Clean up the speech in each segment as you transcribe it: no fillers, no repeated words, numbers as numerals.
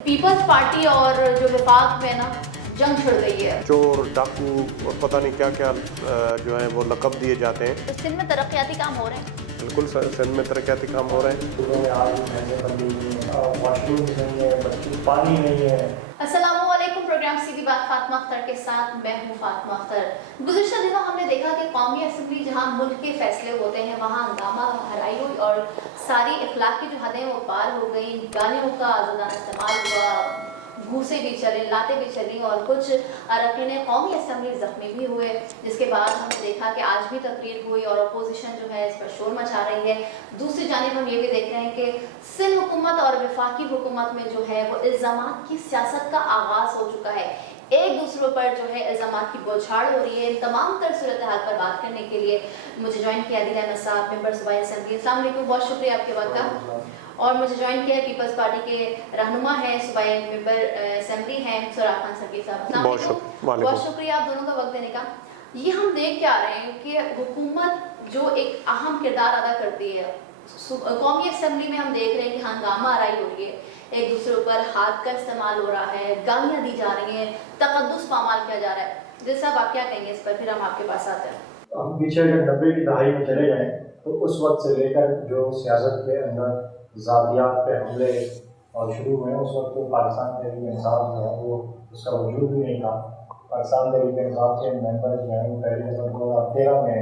Peoples party और जो विफाक में ना जंग छिड़ रही है। चोर डाकू और पता नहीं क्या क्या जो है वो लकब दिए जाते हैं। तो सिंध में तरक्याती काम हो रहे हैं। बिल्कुल सिंध में तरक्याती काम हो रहे हैं। स्कूलों में आज महंगे बंदी हुई हैं, वॉशरूम नहीं है, बच्ची पानी नहीं है। अस्सलामुअलैकुम। प्रोग्राम सीधी बात फातिमा अख्तर के साथ मैं हूँ फातिमा अख्तर। गुज़िश्ता दिनों हमने देखा कि कौमी असम्बली जहाँ मुल्क के फैसले होते हैं वहाँ हंगामा हराई हुई और सारी इखलाक की जो हदें वो पार हो गई। गालियों का आज़ादाना इस्तेमाल हुआ, घूसे भी चले, लाते भी चली और कुछ अरकान कौमी असम्बली ज़ख्मी भी हुए। जिसके बाद हमने देखा कि आज भी तकरीर हुई और अपोजिशन जो है इस पर शोर मचा रही है। दूसरी जानिब हम ये भी देख रहे हैं कि सिंध हुकूमत और वफाकी हुकूमत में जो है वो इल्ज़ामात की सियासत का आगाज़ हो चुका है। एक दूसरों पर जो है इल्ज़ामात की बौछार हो रही है। इन तमाम तर सूरत हाल पर बात करने के लिए मुझे ज्वाइन किया आदिल अहमद साहब, मेंबर सूबाई असम्बली। अस्सलाम वालेकुम, बहुत शुक्रिया आपके वक्त का। और मुझे ज्वाइन किया है पीपल्स पार्टी के रहनुमा हैं, सूबाई मेंबर असम्बली हैं, सुराग खान सकीफ साहब। बहुत शुक्रिया आप दोनों का वक्त देने का। ये हम देख के आ रहे हैं कि हुकूमत जो एक अहम किरदार अदा करती है, कौमी असम्बली में हम देख रहे हैं कि हंगामा आराई हो रही है, एक दूसरे ऊपर हाथ का इस्तेमाल हो रहा है, गालियाँ दी जा रही हैं, तकद्दुस पामाल किया जा रहा है। जिस साहब आप क्या कहेंगे इस पर, फिर हम आपके पास आते हैं। हम पीछे अगर 90 की दहाई में चले जाएं तो उस वक्त से लेकर जो सियासत के अंदर ज़ातियात पे हमले और शुरू हुए, उस वक्त तो पाकिस्तान तहरीक इंसाफ जो है वो उसका वजूद भी नहीं था। पाकिस्तान तहरीक इंसाफ के मेंबर जो हैं वो पहले 2013 में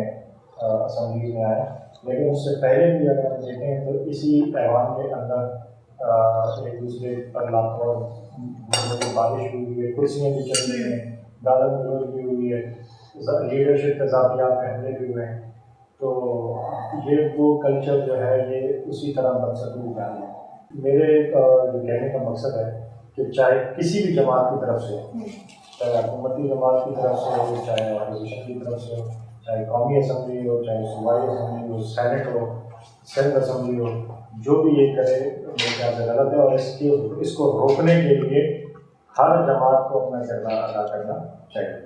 असम्बली में आए, लेकिन उससे पहले भी अगर हम देखें तो इसी ऐवान के अंदर एक दूसरे पर लाखों की बारिश हुई है, कुर्सियाँ भी चल रही हैं, गालम गलौज भी हुई है, लीडरशिप के ज़ातियात पे हमले भी हुए हैं। तो ये वो कल्चर जो है ये उसी तरह मकसद जा रहा है। मेरे जो कहने का मकसद है कि चाहे किसी भी जमात की तरफ से, चाहे हुकूमती जमात की तरफ से हो, चाहे अपोजिशन की तरफ से हो, चाहे कौमी असम्बली हो, चाहे सूबाई असम्बली हो, सेनेट हो, सिंध असम्बली हो, जो भी ये करे मेरे ख्याल से गलत है। और इसको रोकने के लिए हर जमात को अपना किरदार अदा करना चाहिए।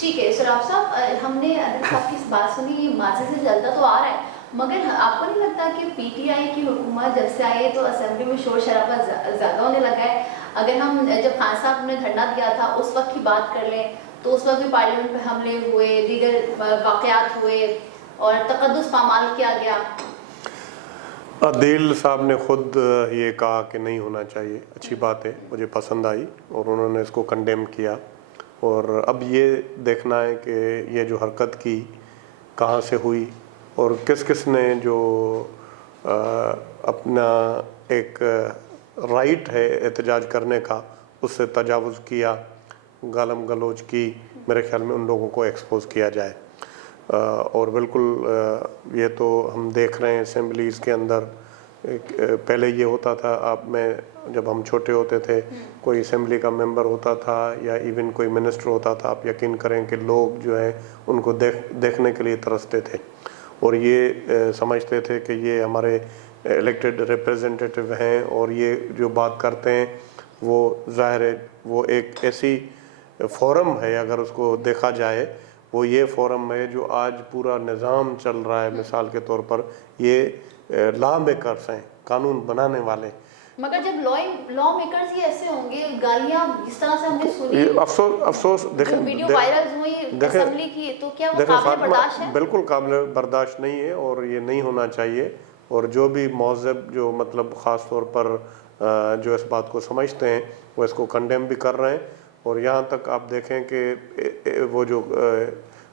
ठीक है सुराग साहब, हमने अदल साहब की बात सुनी, ये माजी से चलता तो आ रहा है, मगर आपको नहीं लगता कि पीटीआई की हुकूमत जब से आई तो असेंबली में शोर शराबा ज़्यादा होने लगा है? अगर हम जब खान साहब ने धरना दिया था उस वक्त की बात कर लें तो उस वक्त भी पार्लियामेंट पे हमले हुए, दीगर वाक़यात हुए और तकद्दुस पामाल किया गया। आदिल साहब ने खुद ये कहा कि नहीं होना चाहिए, अच्छी बात है, मुझे पसंद आई और उन्होंने इसको कंडेम किया। और अब ये देखना है कि ये जो हरकत की कहाँ से हुई और किस किस ने जो अपना एक राइट है एहतजाज करने का उससे तजावुज़ किया, गालम गलोच की। मेरे ख्याल में उन लोगों को एक्सपोज किया जाए। और बिल्कुल ये तो हम देख रहे हैं असेंबलीज़ के अंदर पहले ये होता था, आप में जब हम छोटे होते थे कोई असेंबली का मेंबर होता था या इवन कोई मिनिस्टर होता था, आप यकीन करें कि लोग जो है उनको देखने के लिए तरसते थे और ये समझते थे कि ये हमारे इलेक्टेड रिप्रेजेंटेटिव हैं और ये जो बात करते हैं वो ज़ाहिर है वो एक ऐसी फोरम है, अगर उसको देखा जाए वो ये फोरम है जो आज पूरा निज़ाम चल रहा है। मिसाल के तौर पर ये लॉ मेकर्स हैं, कानून बनाने वाले। मगर जब लॉ मेकर्स ही ऐसे होंगे, गालियां जिस तरह से हमने सुनी, अफसोस देखें, वीडियो वायरल हुई असेंबली की, तो क्या वो काबिल बर्दाश्त है? बिल्कुल काबिल बर्दाश्त नहीं है और ये नहीं होना चाहिए। और जो भी महज़ब जो मतलब ख़ास तौर पर जो इस बात को समझते हैं वो इसको कंडेम भी कर रहे हैं। और यहाँ तक आप देखें कि वो जो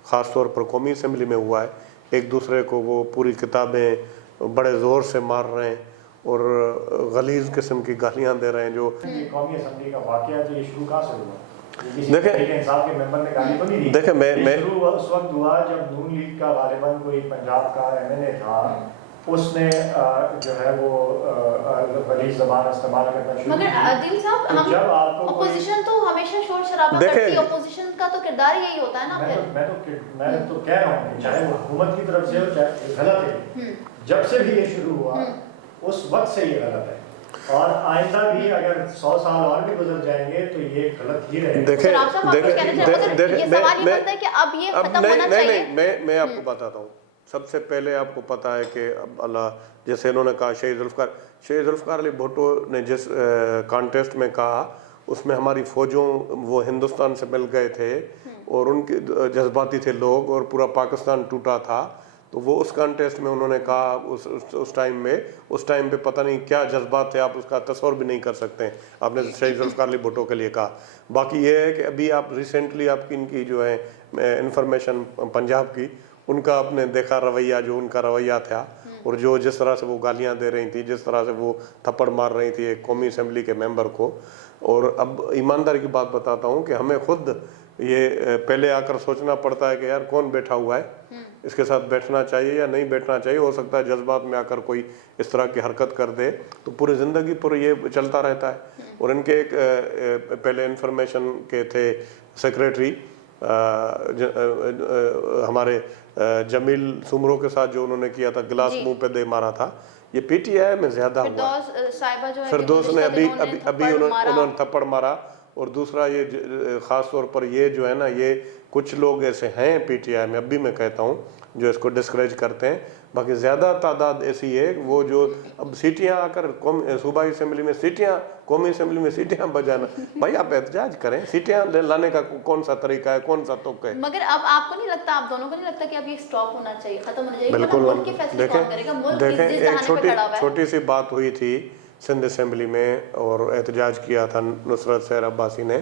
ख़ास तौर पर कौमी असम्बली में हुआ है, एक दूसरे को वो पूरी किताबें बड़े ज़ोर से मार रहे हैं और गलीज़ किस्म की गालियाँ दे रहे हैं। जो कौमी असम्बली का वाक़या जो ये शुरू कहाँ से हुआ? देखें इंसाफ के मेंबर ने गाली तो नहीं दी। देखें मैं शुरू उस वक्त हुआ जब नून लीग का गालिबन कोई पंजाब का एमएनए था, उसने जो है वो गलीज़ ज़बान इस्तेमाल करना शुरू मगर आदिल साहब, हम जब आपको अपोजिशन तो हमेशा शोर शराबा करती है, अपोजिशन का तो किरदार यही होता है ना। मैं तो कह रहा हूँ कि चाहे वो हुकूमत की तरफ से हो चाहे गलत है, जब से भी ये शुरू हुआ उस वक्त से ये गलत है और आइंदा भी अगर 100 साल और भी गुजर जाएंगे तो ये गलत ही रहेगा। मैं आपको बताता हूँ सबसे पहले आपको पता है कि अब अल्लाह, जैसे इन्होंने कहा शहीद जुल्फ़िकार अली भुट्टो ने जिस कॉन्टेस्ट में कहा, उसमें हमारी फ़ौजों वो हिंदुस्तान से मिल गए थे और उनके जज्बाती थे लोग और पूरा पाकिस्तान टूटा था। तो वो उस कॉन्टेस्ट में उन्होंने कहा उस टाइम पे पता नहीं क्या जज्बात थे, आप उसका तस्वर भी नहीं कर सकते हैं। आपने शहीद जुल्फ़िकार अली भुट्टो के लिए कहा। बाकी ये है कि अभी आप रिसेंटली आपकी इनकी जो है इंफॉर्मेशन पंजाब की, उनका आपने देखा रवैया, जो उनका रवैया था और जो जिस तरह से वो गालियां दे रही थी, जिस तरह से वो थप्पड़ मार रही थी एक कौमी असेंबली के मेंबर को। और अब ईमानदारी की बात बताता हूँ कि हमें खुद ये पहले आकर सोचना पड़ता है कि यार कौन बैठा हुआ है, इसके साथ बैठना चाहिए या नहीं बैठना चाहिए। हो सकता है जज्बात में आकर कोई इस तरह की हरकत कर दे, तो पूरी ज़िंदगी पर ये चलता रहता है। और इनके एक पहले इंफॉर्मेशन के थे सेक्रेटरी हमारे जमील सुमरो के साथ जो उन्होंने किया था, गिलास मुंह पे दे मारा था, ये पीटीआई में ज्यादा हुआ। फिरदौस ने अभी उन्होंने थप्पड़ मारा। और दूसरा ये ख़ास तौर पर ये जो है ना, ये कुछ लोग ऐसे हैं पीटीआई में, अभी मैं कहता हूँ, जो इसको डिस्करेज करते हैं। बाकी ज़्यादा तादाद ऐसी है वो जो अब सीटियाँ आकर सूबाई असेंबली में सीटियाँ, कौमी असेंबली में सीटियाँ बजाना, भाई आप एहतजाज करें, सीटियाँ लाने का कौन सा तरीका है, कौन सा तुक है। मगर अब आपको नहीं लगता, आप दोनों को नहीं लगता कि अब ये स्टॉप होना चाहिए, खत्म होना चाहिए? बिल्कुल। देखें छोटी सी बात हुई थी सिंध असेंबली में और एहतजाज किया था नुसरत सैर अब्बासी ने,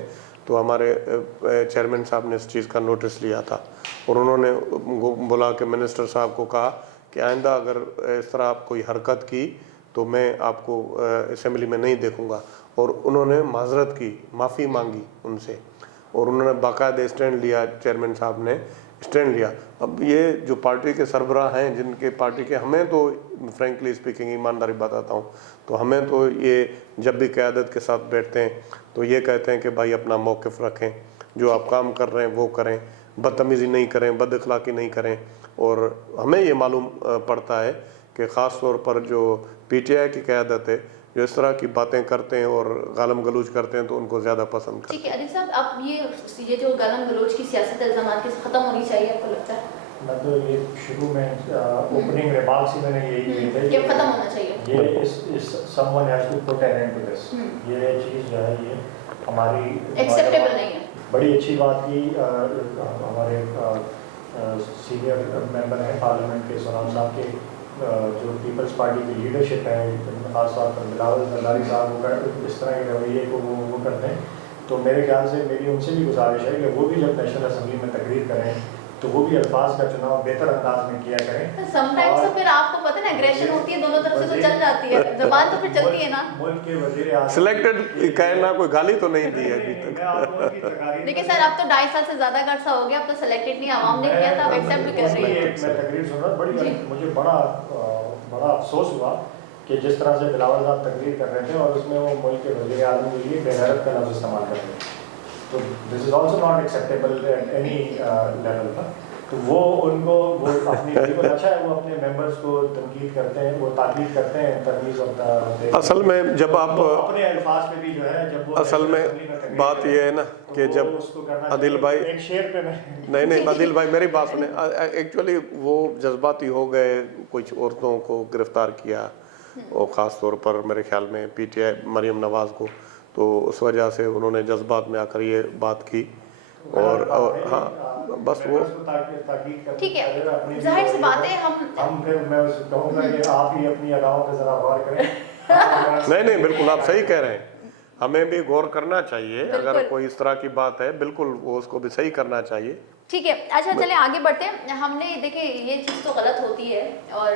तो हमारे चेयरमैन साहब ने इस चीज़ का नोटिस लिया था और उन्होंने बुला के मिनिस्टर साहब को कहा कि आइंदा अगर इस तरह आप कोई हरकत की तो मैं आपको असेंबली में नहीं देखूंगा। और उन्होंने माजरत की, माफ़ी मांगी उनसे और उन्होंने बाकायदा स्टैंड लिया, चेयरमैन साहब ने स्टैंड लिया। अब ये जो पार्टी के सरबराह हैं, जिनके पार्टी के, हमें तो फ्रेंकली स्पीकिंग ईमानदारी बताता हूँ, तो हमें तो ये जब भी क़यादत के साथ बैठते हैं तो ये कहते हैं कि भाई अपना मौक़िफ़ रखें, जो आप काम कर रहे हैं वो करें, बदतमीज़ी नहीं करें, बद अखलाक़ी नहीं करें। और हमें ये मालूम पड़ता है कि ख़ास तौर पर जो पीटीआई की क़यादत है, जो इस तरह की बातें करते हैं और गालम गलूज करते हैं, तो उनको ज़्यादा पसंद करते हैं। ठीक है अदिल साहब, अब ये जो गालम गलूज की सियासत इल्ज़ामात की ख़त्म होनी चाहिए, आपको लगता है? मैं तो ये शुरू में ओपनिंग रिमार्क्स ही मैंने यही किए थे कि खत्म होना चाहिए, ये इस someone has to put an end to this. ये चीज़ जो है ये हमारी एक्सेप्टेबल नहीं है। बड़ी अच्छी बात की हमारे सीनियर मेंबर हैं पार्लियामेंट के, सोनाम साहब के, जो पीपल्स पार्टी की लीडरशिप है, खासतौर पर बिलावल जरदारी साहब वो इस तरह के रवैये को वो करते हैं। तो मेरे ख्याल से मेरी उनसे भी गुजारिश है कि वो भी जब नेशनल असेंबली में तकरीर करें तो वो भी अल्फाज का चुनाव बेहतर अंदाज में किया करें। समटाइम्स तो फिर आपको पता है एग्रेशन होती है दोनों तरफ से, तो चल जाती है ज़बान, तो फिर चलती है ना। मुल्क के वज़ीर आज़म सिलेक्टेड कहना, कोई गाली तो नहीं दी है अभी तक। देखिए सर, अब तो 2.5 साल से ज़्यादा अरसा हो गया, अब तो सिलेक्टेड नहीं, आवाम ने किया था, अब एक्सेप्ट भी कर रही है। मैं तकरीर सुन रहा, बड़ी मुझे बड़ा अफसोस हुआ कि जिस तरह से बिलावल साहब तकरीर कर रहे थे और उसमें वो मुल्क के वज़ीर आज़म के लिए बेगैरत का लफ्ज़ इस्तेमाल कर रहे थे। तो this is also not acceptable at any level पर। तो वो उनको वो अपनी बिल्कुल अच्छा है, वो अपने मेंबर्स को तनकीद करते हैं, वो ताकीद करते हैं, तमीज़ होता। असल में जब आप अपने अल्फाज में भी जो है, जब वो असल में बात ये है ना कि जब अदिल भाई एक शेर पे नहीं अदिल भाई मेरी बात सुने, एक्चुअली वो जज्बाती हो गए, कुछ औरतों को गिरफ्तार किया और ख़ास तौर पर मेरे ख्याल में पीटीआई मरियम नवाज़ को, तो उस वजह से उन्होंने जज्बात में आकर ये बात की। और हाँ बस वो ठीक है, जाहिर सी बात है, हम फिर मैं कहूँगा कि आप ही अपनी अदाओं पे ज़रा गौर करें। नहीं बिल्कुल आप सही कह रहे हैं, हमें भी गौर करना चाहिए, अगर कोई इस तरह की बात है बिल्कुल वो उसको भी सही करना चाहिए। ठीक है, अच्छा चले आगे बढ़ते हैं। हमने देखिए ये चीज़ तो गलत होती है और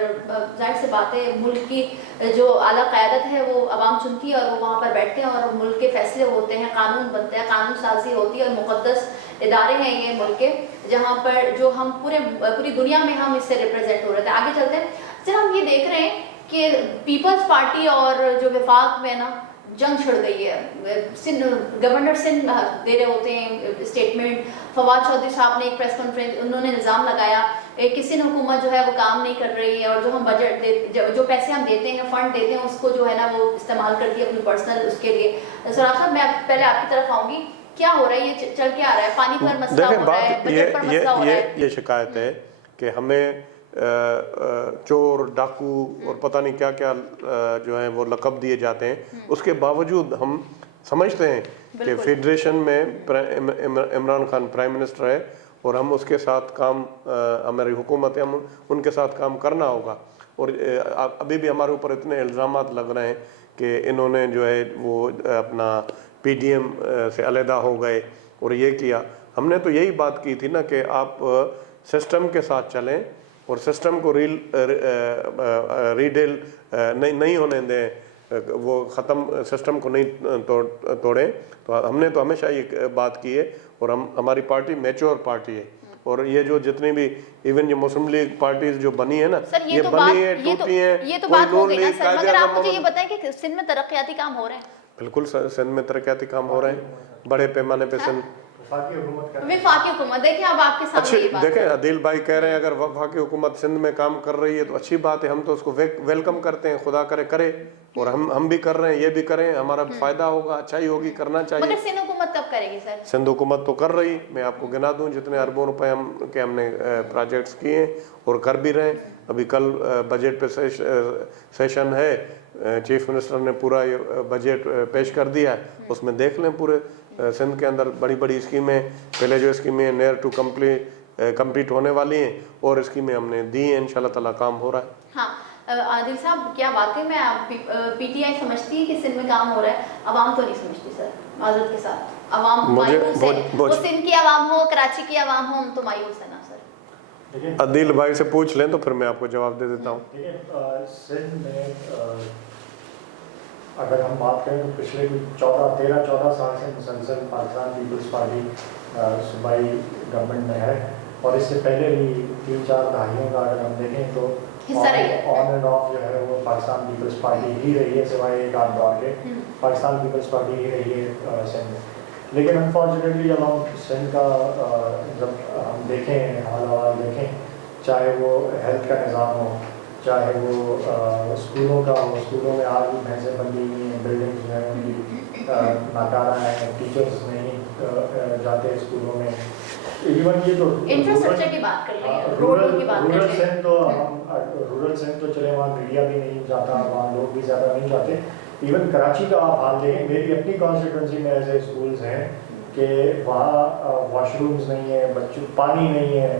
जाहिर सी बात है, मुल्क की जो आला क़यादत है वो आवाम चुनती है और वो वहाँ पर बैठते हैं और मुल्क के फैसले होते हैं, कानून बनते हैं, कानून साजी होती है और मुक़द्दस इदारे हैं ये मुल्क के, जहाँ पर जो हम पूरी दुनिया में हम इससे रिप्रेजेंट हो रहे थे। आगे चलते हैं, सर हम ये देख रहे हैं कि पीपल्स पार्टी और जो वफाक में ना जंग छिड़ गई है। गवर्नर सिंध दे रहे होते हैं स्टेटमेंट, फवाद चौधरी साहब ने एक प्रेस कॉन्फ्रेंस, उन्होंने इल्ज़ाम लगाया कि सिंध हुकूमत जो है वो काम नहीं कर रही है और जो हम बजट जो पैसे हम देते हैं, फंड देते हैं, उसको जो है ना वो इस्तेमाल करती है अपनी पर्सनल उसके लिए। सराफ साहब मैं पहले आपकी तरफ आऊँगी, क्या हो रहा है, ये चल के आ रहा है, पानी पर मसला हो रहा है, बजट पर मसला हो रहा है। ये शिकायत है कि हमें चोर, डाकू और पता नहीं क्या क्या जो है वो लक़ब दिए जाते हैं, उसके बावजूद हम समझते हैं कि फेडरेशन में इमरान खान प्राइम मिनिस्टर है और हम उसके साथ काम, हमारी हुकूमत है, हम उनके साथ काम करना होगा। और अभी भी हमारे ऊपर इतने इल्ज़ामात लग रहे हैं कि इन्होंने जो है वो अपना PDM से अलहदा हो गए और ये किया। हमने तो यही बात की थी ना कि आप सिस्टम के साथ चलें और सिस्टम को रीडेल नहीं होने दें, वो ख़त्म, सिस्टम को नहीं तोड़ें। तो हमने तो हमेशा ये बात की है और हमारी पार्टी मैच्योर पार्टी है। और ये जो जितनी भी इवन जो मुस्लिम लीग पार्टीज जो बनी है ना, ये तो बनी है, टूटी है, ये तो कोई बात हो नून गई ना लीग, सर, कायदे मगर आप आज़म मुझे ये बताएं कि सिंध में तरक्याती काम हो रहे हैं? बिल्कुल सिंध में तरक्याती काम हो रहे हैं, बड़े पैमाने पे सिंध वफाकी हुकूमत। देखिए अब आपके सामने अच्छी, ये बात देखें है। अदील भाई कह रहे हैं अगर वफाकी हुकूमत सिंध में काम कर रही है तो अच्छी बात है, हम तो उसको वेलकम करते हैं, खुदा करे करे। और हम भी कर रहे हैं, ये भी करें, हमारा फायदा होगा, अच्छाई होगी, करना चाहिए। मगर सिंध हुकूमत कब करेगी सर? सिंध हुकूमत तो कर रही, मैं आपको गिना दूं जितने अरबों रुपए हमने प्रोजेक्ट्स किए हैं और कर भी रहे हैं। अभी कल बजट पे सेशन है, चीफ मिनिस्टर ने पूरा ये बजट पेश कर दिया है, उसमें देख लें पूरे सिंध के अंदर बड़ी बड़ी स्कीमें, पहले जो स्कीमें नियर टू कंप्लीट होने वाली हैं और स्कीमें हमने दी हैं, इंशाल्लाह ताला काम हो रहा है। हाँ आदिल साहब, क्या वाकई में आप PTI समझती है कि सिंध में काम हो रहा है? अवाम तो नहीं समझती सर, माजरत के साथ। अवाम मायूस है, वो सिंध की आवाम हो, कराची की आवाम हो, हम तो मायूस है ना सर। अदील भाई से पूछ लें तो फिर मैं आपको जवाब दे देता हूँ। सिंध में अगर हम बात करें तो पिछले 13-14 साल से मुसलसल पाकिस्तान पीपल्स पार्टी सूबाई गवर्नमेंट में है और इससे पहले भी 3-4 दहाइयों का अगर हम देखें तो ऑन एंड ऑफ जो है वो पाकिस्तान पीपल्स पार्टी ही रही है, सिवाय एक आध दौर के पाकिस्तान पीपल्स पार्टी ही रही है सिंध में। लेकिन अनफॉर्चुनेटली जब हम सिंध का जब हम देखें हाल देखें, चाहे वो हेल्थ का निज़ाम हो, चाहे वो स्कूलों का हो, स्कूलों में आज भी भैंसें बंदी हुई हैं, बिल्डिंग्स जो है उनकी नाकारा है, टीचर्स नहीं जाते स्कूलों में। इवन ये तो इंफ्रास्ट्रक्चर की बात कर रहे हैं, रोडों की बात कर रहे हैं। रूरल सेंटर तो चले, वहाँ मीडिया भी नहीं जाता, वहाँ लोग भी ज़्यादा नहीं जाते। इवन कराची का आप हाल देखें, मेरी अपनी कॉन्स्टिट्यूंसी में ऐसे स्कूल्स हैं कि वहाँ वॉशरूम्स नहीं है, बच्चों पानी नहीं है,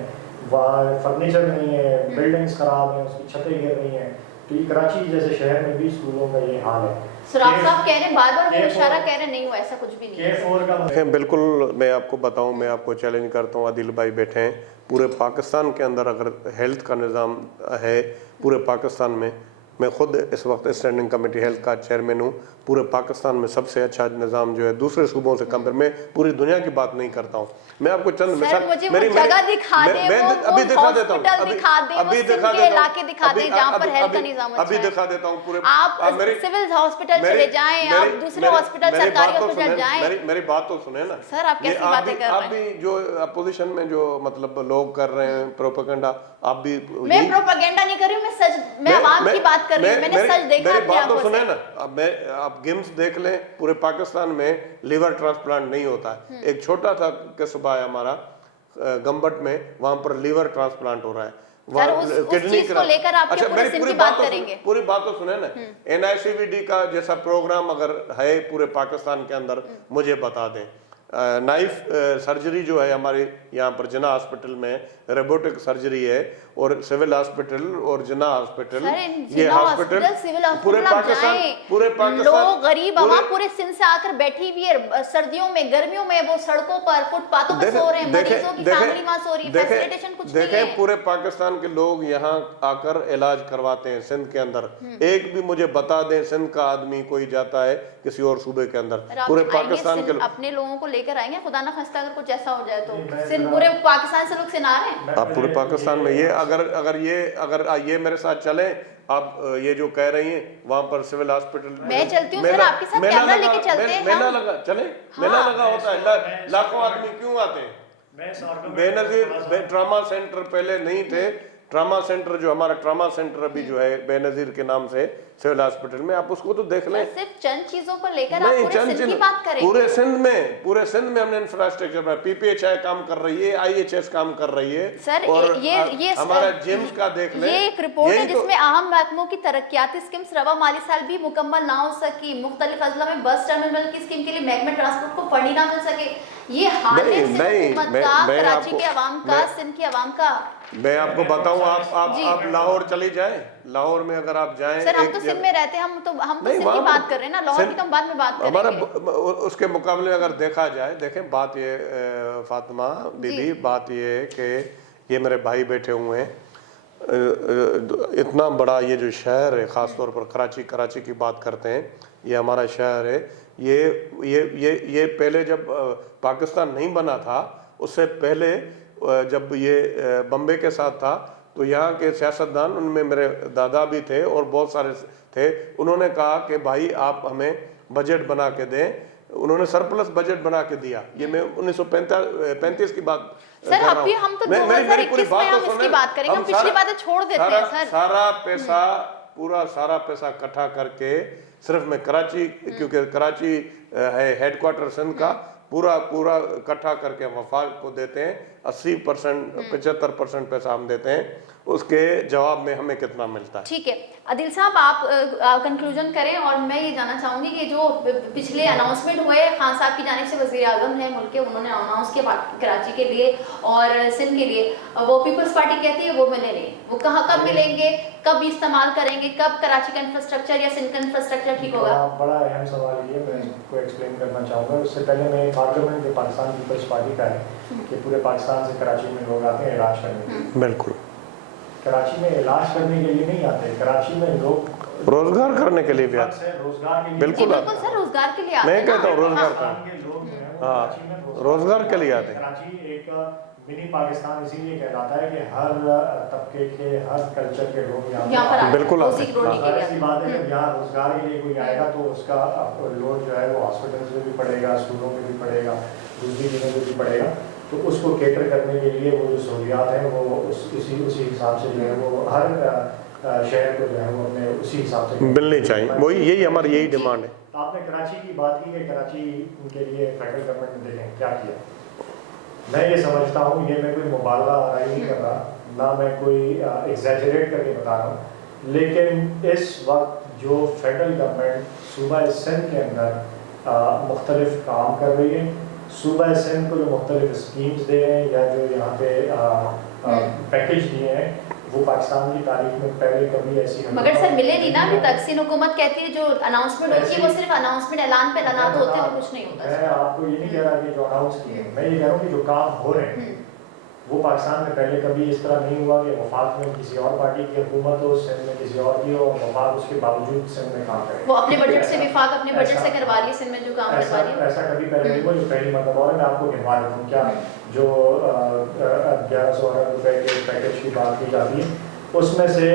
वहाँ फर्नीचर नहीं है, बिल्डिंग्स खराब हैं, उसकी छतें गिर रही हैं। तो ये कराची जैसे शहर में भी स्कूलों का ये हाल है। सुराग साहब कह रहे हैं, बार-बार वो इशारा कह रहे नहीं हुआ, ऐसा कुछ भी नहीं है। बिल्कुल मैं आपको बताऊं, मैं आपको चैलेंज करता हूं, आदिल भाई बैठे हैं, पूरे पाकिस्तान के अंदर अगर हेल्थ का निज़ाम है पूरे पाकिस्तान में, मैं खुद इस वक्त स्टैंडिंग कमेटी हेल्थ का चेयरमैन हूँ, पूरे पाकिस्तान में सबसे अच्छा निज़ाम जो है दूसरे सूबों से कंपेयर, मैं पूरी दुनिया की बात नहीं करता हूँ, मैं आपको चंद मिसाल मेरी जगह दिखा दें, अभी दिखा देता हूँ, अभी दिखा दें जहाँ पर हेल्थ का निज़ाम अभी दिखा देता हूँ पूरे। आप सिविल हॉस्पिटल चले जाएं, आप दूसरे हॉस्पिटल सरकारी हॉस्पिटल जाएं। मेरी बात तो सुने ना सर, आप कैसी बातें कर रहे हैं? आप भी जो अपोजिशन में जो मतलब लोग कर रहे हैं प्रोपेगेंडा, आप भी। मैं प्रोपेगेंडा नहीं कर रही हूँ, मैं सच, मैं आवाम की बात कर रही हूँ, मैंने सच देखा। मेरी बात तो सुने ना, अब आप गिम्स देख लें, पूरे पाकिस्तान में लिवर ट्रांसप्लांट नहीं होता है। एक छोटा सा कस्बा है हमारा गंबट में, वहां पर लिवर ट्रांसप्लांट हो रहा है। उस चीज को लेकर आप क्या पूरे सिंध की बात करेंगे? पूरी बात तो सुने ना, NICVD का जैसा प्रोग्राम अगर है पूरे पाकिस्तान के अंदर, मुझे बता दें। नाइफ सर्जरी जो है हमारे यहाँ पर जिन्ना हॉस्पिटल में रोबोटिक सर्जरी है, और सिविल हॉस्पिटल और जिन्ना हॉस्पिटल, ये हॉस्पिटल पूरे पाकिस्तान लोग गरीब आवाम पूरे सिंध से आकर बैठी हुई है, सर्दियों में गर्मियों में वो सड़कों पर फुटपाथों पर सो रहे हैं, मरीजों की फैमिली वहां सो रही है, फैसिलिटेशन कुछ नहीं है। पूरे पाकिस्तान के लोग यहाँ आकर इलाज करवाते हैं सिंध के अंदर। एक भी मुझे बता दें सिंध का आदमी कोई जाता है किसी और सूबे के अंदर? पूरे पाकिस्तान के अपने लोगों को लेकर आएंगे, खुदा ना खास्ता अगर कुछ ऐसा हो जाए तो सिंध पूरे पाकिस्तान से लोग सिना रहे हैं। आप पूरे पाकिस्तान में ये अगर ये मेरे साथ चले, आप ये जो कह रही हैं वहां पर सिविल हॉस्पिटल, मैं चलती हूँ सर, आपके साथ कैमरा लेके चलते हैं। मेला लगा चले, मेला लगा होता है, लाखों आदमी क्यों आते हैं? बेनजीर ट्रामा सेंटर पहले नहीं थे, ट्रामा सेंटर जो हमारा ट्रामा सेंटर अभी जो है बेनजीर के नाम से सिविल हॉस्पिटल में, आप उसको तो देख लें। सिर्फ चंद चीजों को लेकर आप नहीं, पूरे सिंध की बात करेंगे। पूरे सिंध में हमने इंफ्रास्ट्रक्चर में पीपीएचआई काम कर रही है, आईएचएस काम कर रही है सर, और ये हमारा जिम्स का देख लें। ये एक रिपोर्ट है जिसमें अहम महकमों की तरक्याती स्कीम्स रवा माली साल भी मुकम्मल ना हो सकी, मुख्तलिफ अजला में बस टर्मिनल की स्कीम के लिए महकमे ट्रांसपोर्ट को फंड ना मिल सके। ये हाल है सिंध हुकूमत का, कराची के अवाम का, सिंध की अवाम का। मैं आपको बताऊं, आप लाहौर चली जाएं, लाहौर में अगर आप जाएं, सर हम तो सिंध में रहते हैं, हम तो सिंध की बात कर रहे हैं ना, लाहौर की तो हम बाद में बात करेंगे। हमारा उसके मुकाबले अगर देखा जाए, देखें बात ये फातिमा बीबी, बात ये है कि ये मेरे भाई बैठे हुए हैं, इतना बड़ा ये जो शहर है, ख़ास तौर पर कराची की बात करते हैं, ये हमारा शहर है। ये पहले जब पाकिस्तान नहीं बना था, उससे पहले जब ये बम्बे के साथ था, तो यहाँ के सियासतदान, उनमें मेरे दादा भी थे और बहुत सारे थे, उन्होंने कहा कि भाई आप हमें बजट बना के दें। उन्होंने सरप्लस बजट बना के दिया। ये मैं 1935 की बात सर, अभी हम तो 2021 में हम इसकी बात करेंगे, हम पिछली बातें छोड़ देते हैं सर। सारा पैसा इकट्ठा करके सिर्फ मैं कराची, क्योंकि कराची है हेडक्वार्टर सिंध का, पूरा इकट्ठा करके वफाक को देते हैं। 80% 75% पैसा हम देते हैं, उसके जवाब में हमें कितना मिलता है। ठीक है आदिल साहब, आप कंक्लूजन करें। और मैं ये जानना चाहूंगी कि जो पिछले अनाउंसमेंट हुए खान साहब की जानिब से, वज़ीर आज़म है मुल्क के, उन्होंने अनाउंस किया कराची के लिए और सिंध के लिए, वो पीपल्स पार्टी कहती है वो मिले नहीं, वो कहाँ कब मिलेंगे, कब इस्तेमाल करेंगे, कब कराची का इंफ्रास्ट्रक्चर या सिंध का इंफ्रास्ट्रक्चर ठीक होगा? बड़ा अहम सवाल ये मैं इसको एक्सप्लेन करना चाहूँगा। उससे पहले मैं पार्लियामेंट जो पाकिस्तान पीपल्स पार्टी का है कि पूरे पाकिस्तान से कराची में लोग आते हैं इलाज करने। बिल्कुल, कराची में इलाज करने के लिए नहीं आते, कराची में लोग रोजगार करने के लिए भी आते हैं। रोजगार के लिए बिल्कुल सर, रोजगार के लिए आते हैं। मैं कहता हूँ रोजगार के लोग जो हैं वो हाँ, कराची में रोजगार के लिए आते हैं। कराची एक मिनी पाकिस्तान इसीलिए कहलाता है कि हर तबके के, हर कल्चर के लोग यहाँ पर बिल्कुल आते हैं। ऐसी बात है कि यहाँ रोजगार के लिए कोई आएगा तो उसका लोड जो है वो हॉस्पिटल में भी पड़ेगा, स्कूलों में भी पड़ेगा, दूसरी चीज़ों में भी पड़ेगा। तो उसको केटर करने के लिए वो जो सहूलियात हैं वो उसी हिसाब से जो है वो हर शहर को जो है वो अपने उसी हिसाब से मिलनी चाहिए। वही यही डिमांड है। तो आपने कराची की बात की कि कराची के लिए फेडरल गवर्नमेंट ने देखें क्या किया। मैं ये समझता हूँ, ये मैं कोई मुबालगा आराई नहीं कर रहा, ना मैं कोई एग्जैजरेट करके बता रहा हूँ, लेकिन इस वक्त जो फेडरल गवर्नमेंट सूबा सिंध के अंदर मुख्तलिफ काम कर रही है, सूबा सिंध को जो मुख्तलिफ स्कीम्स दे रहे हैं या जो यहाँ पे पैकेज दिए हैं, वो पाकिस्तान की तारीख में पहले कभी ऐसी मगर सर मिले नहीं ना अभी तक। सिंध हुकूमत कहती है जो अनाउंसमेंट होती है वो सिर्फ अनाउंसमेंट, ऐलान पे ऐलान होते हैं, कुछ नहीं होता। मैं आपको ये नहीं कह रहा कि जो अनाउंस किए हैं, मैं ये कह रहा हूँ कि जो काम हो रहे हैं वो पाकिस्तान में पहले कभी इस तरह नहीं हुआ कि वफाक में किसी और पार्टी की हुकूमत हो, सिंध में किसी और की हो, वफाक उसके बावजूद सिंध में काम करे। वो अपने बजट से, विफाक अपने बजट से करवा ली सिंध में जो काम करवा रही है। ऐसा कभी पहले नहीं हुआ, जो पहली मरतबा और मैं आपको गिनवा देता हूँ। क्या जो 1100 अरब रुपए के पैकेज की बात की जाती है, उसमें से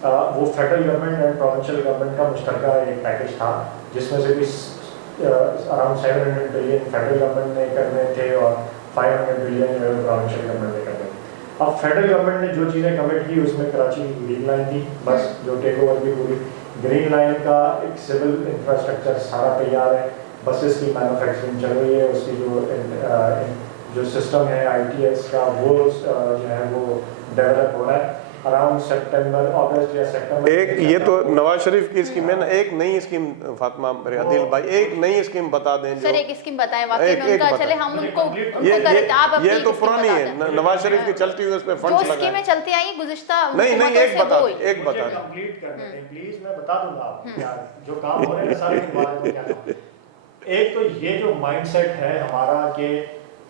वो federal government and provincial government का मुश्तरका एक पैकेज था, जिसमें से भी अराउंड 700 बिलियन फेडरल गवर्नमेंट ने करने थे और 500 बिलियन जो है प्रोविंशियल गवर्नमेंट ने करने थे। अब फेडरल गवर्नमेंट ने जो चीज़ें कमिट की उसमें कराची की ग्रीन लाइन थी, बस जो टेक ओवर की पूरी ग्रीन लाइन का एक सिविल इंफ्रास्ट्रक्चर सारा तैयार है, बसेस की मैन्युफैक्चरिंग चल रही है, उसकी जो सिस्टम है ITS का वो जो है वो डेवलप हो रहा है। अराउंड सितंबर, अगस्त या सितंबर एक ये तो नवाज शरीफ की स्कीम है ना, एक नई स्कीम फातिमा मेरे आदिल भाई, एक नई स्कीम बता दें। सर एक स्कीम बताएं वाकई में उनका, चले हम उनको करते, आप अपनी ये तो पुरानी है, नवाज शरीफ की चलती हुई, उस पे फंड्स लगाए, जो स्कीमें चलती आई गुज़िश्ता नहीं एक बता कंप्लीट कर दें प्लीज, मैं बता दूंगा आपको यार जो काम हो रहे हैं सारे के बारे में क्या। एक तो ये जो माइंडसेट है हमारा कि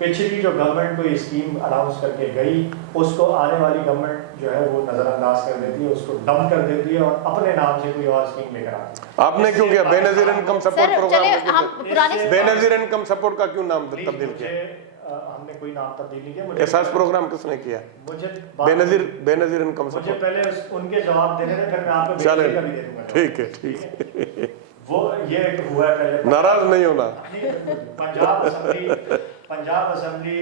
पिछली जो गवर्नमेंट कोई स्कीम अनाउंस करके गई उसको आने वाली गवर्नमेंट जो है वो नजरअंदाज कर देती है, उसको डंप कर देती है और अपने नाम से कोई और स्कीम लेकर आती है। आपने क्यों किया Benazir income support programme? Benazir income support का क्यों नाम तब्दील किया? हमने कोई नाम तब्दील नहीं किया। एहसास प्रोग्राम किसने किया? मुझे बेनजीर इनकम मुझे सपोर्ट। पहले उनके जवाब देने थे, फिर मैं आपको चले भी दे दूंगा। ठीक है वो ये हुआ पहले, नाराज नहीं होना। पंजाब असेंबली पंजाब असेंबली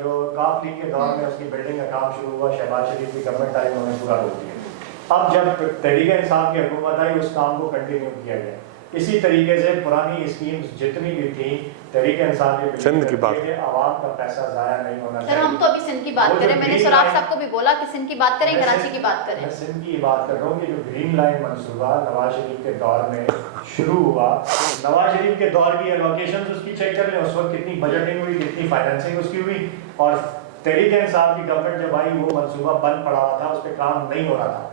जो काफ लीग के दौर में उसकी बिल्डिंग का काम शुरू हुआ, शहबाज शरीफ की गवर्नमेंट आई, उन्होंने पूरा रोक दिया। अब जब तहरीक इंसाफ की हुकूमत आई, उस काम को कंटिन्यू किया गया। इसी तरीके से पुरानी स्कीम्स जितनी भी थी तहरीक इंसाफ के सिंध की बात, आवाम का पैसा जाया नहीं होना चाहिए। हम तो अभी सिंध की बात करें, मैंने सराफ साहब को भी बोला कि सिंध की बात करें, कराची की बात करें। मैं सिंध की बात कर रहा हूँ कि जो ग्रीन लाइन मंसूबा नवाज शरीफ के दौर में शुरू हुआ, नवाज शरीफ के दौर की एलोकेशन उसकी चेक कर लें, उस वक्त कितनी बजटिंग हुई, कितनी फाइनेंसिंग उसकी हुई, और तहरीक इंसाफ की गवर्नमेंट जब आई वो मंसूबा बंद पड़ा हुआ था, उस पर काम नहीं हो रहा था।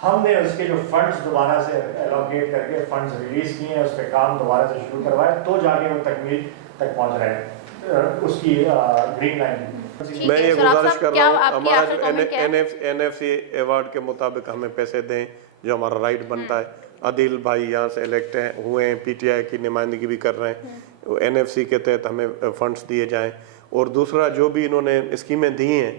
हमने उसके जो फंड्स दोबारा से एलोकेट करके फंड्स रिलीज किए हैं, उस पर काम दोबारा से शुरू करवाए, तो जाके वो तकमील तक पहुंच रहे हैं उसकी ग्रीन लाइन। मैं ये गुजारिश कर रहा हूँ, हमारा जो NFC अवार्ड के मुताबिक हमें पैसे दें, जो हमारा राइट बनता है। आदिल भाई यहाँ से इलेक्ट हुए हैं, PTI की नुमाइंदगी भी कर रहे हैं, NFC के तहत हमें फंड्स दिए जाएं। और दूसरा जो भी इन्होंने स्कीमें दी हैं,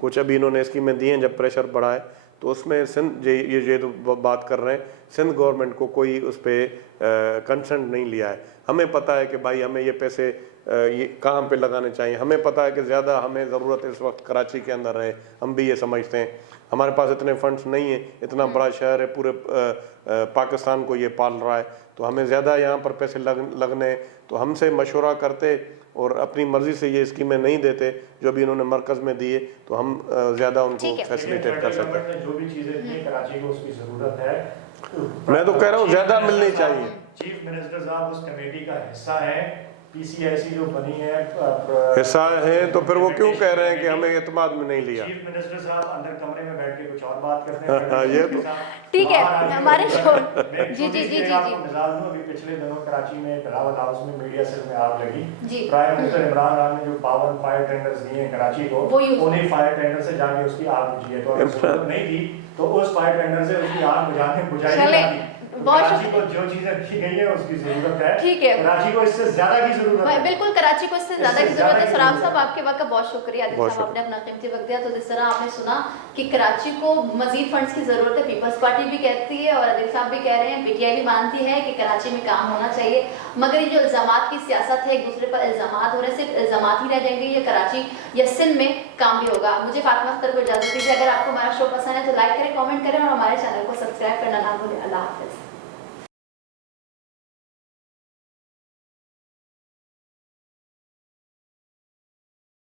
कुछ अभी इन्होंने स्कीमें दी हैं, जब प्रेशर बढ़ा है तो उसमें सिंध ये तो बात कर रहे हैं, सिंध गवर्नमेंट को कोई उस पर कंसेंट नहीं लिया है। हमें पता है कि भाई हमें ये पैसे ये कहाँ पे लगाने चाहिए, हमें पता है कि ज़्यादा हमें ज़रूरत इस वक्त कराची के अंदर है, हम भी ये समझते हैं। हमारे पास इतने फंड्स नहीं है, इतना बड़ा शहर है, पूरे पाकिस्तान को ये पाल रहा है, तो हमें ज़्यादा यहाँ पर पैसे लगने, तो हमसे मशवरा करते और अपनी मर्जी से ये स्कीमें नहीं देते जो भी इन्होंने मरकज़ में दिए, तो हम ज़्यादा उनको फैसिलिटेट कर सकते हैं। जो भी चीज़ें दी कराची को उसकी ज़रूरत है, मैं तो कह रहा हूँ ज़्यादा मिलनी चाहिए। चीफ मिनिस्टर साहब उस कमेटी का हिस्सा है, PCIC जो बनी है हिस्सा है, तो फिर वो क्यों कह रहे हैं कि हमें एतमाद में नहीं लिया? चीफ मिनिस्टर साहब अंदर कमरे में बैठ के कुछ और बात करते हैं। ये तो ठीक है, हमारे शो जी मिसाल दूं, अभी पिछले दिनों कराची में बिलावल हाउस में मीडिया सेल में आग लगी, प्राइम मिनिस्टर इमरान खान ने जो 52 फायर टेंडर्स दिए हैं कराची को, उन्हीं फायर टेंडर से जाके उसकी आग बुझी है। तो अगर जरूरत नहीं थी तो उस फायर टेंडर से उसकी आग बुझाई जाती। कराची को जो चीजें की गई है उसकी जरूरत है, ठीक है, कराची को इससे ज्यादा की जरूरत है। बिल्कुल कराची को इससे ज्यादा की जरूरत है। सराफ साहब आपके वक्त का बहुत शुक्रिया, आपने अपना कीमती वक्त दिया। तो जिस तरह आपने सुना कि कराची को मजीद फंड्स की जरूरत है, पीपल्स पार्टी भी कहती है और आदिल साहब भी कह रहे हैं, PTI भी मानती है कि कराची में काम होना चाहिए, मगर ये जो इल्जामात की सियासत है, एक दूसरे पर इल्जामात हो रहे हैं, सिर्फ इल्जामात ही रह जाएंगे, ये कराची या सिंध में काम भी होगा। मुझे फातिमा अख्तर को इजाजत दीजिए। अगर आपको हमारा शो पसंद है तो लाइक करें, कमेंट करें और हमारे चैनल को सब्सक्राइब करना ना भूलें। अल्लाह हाफिज।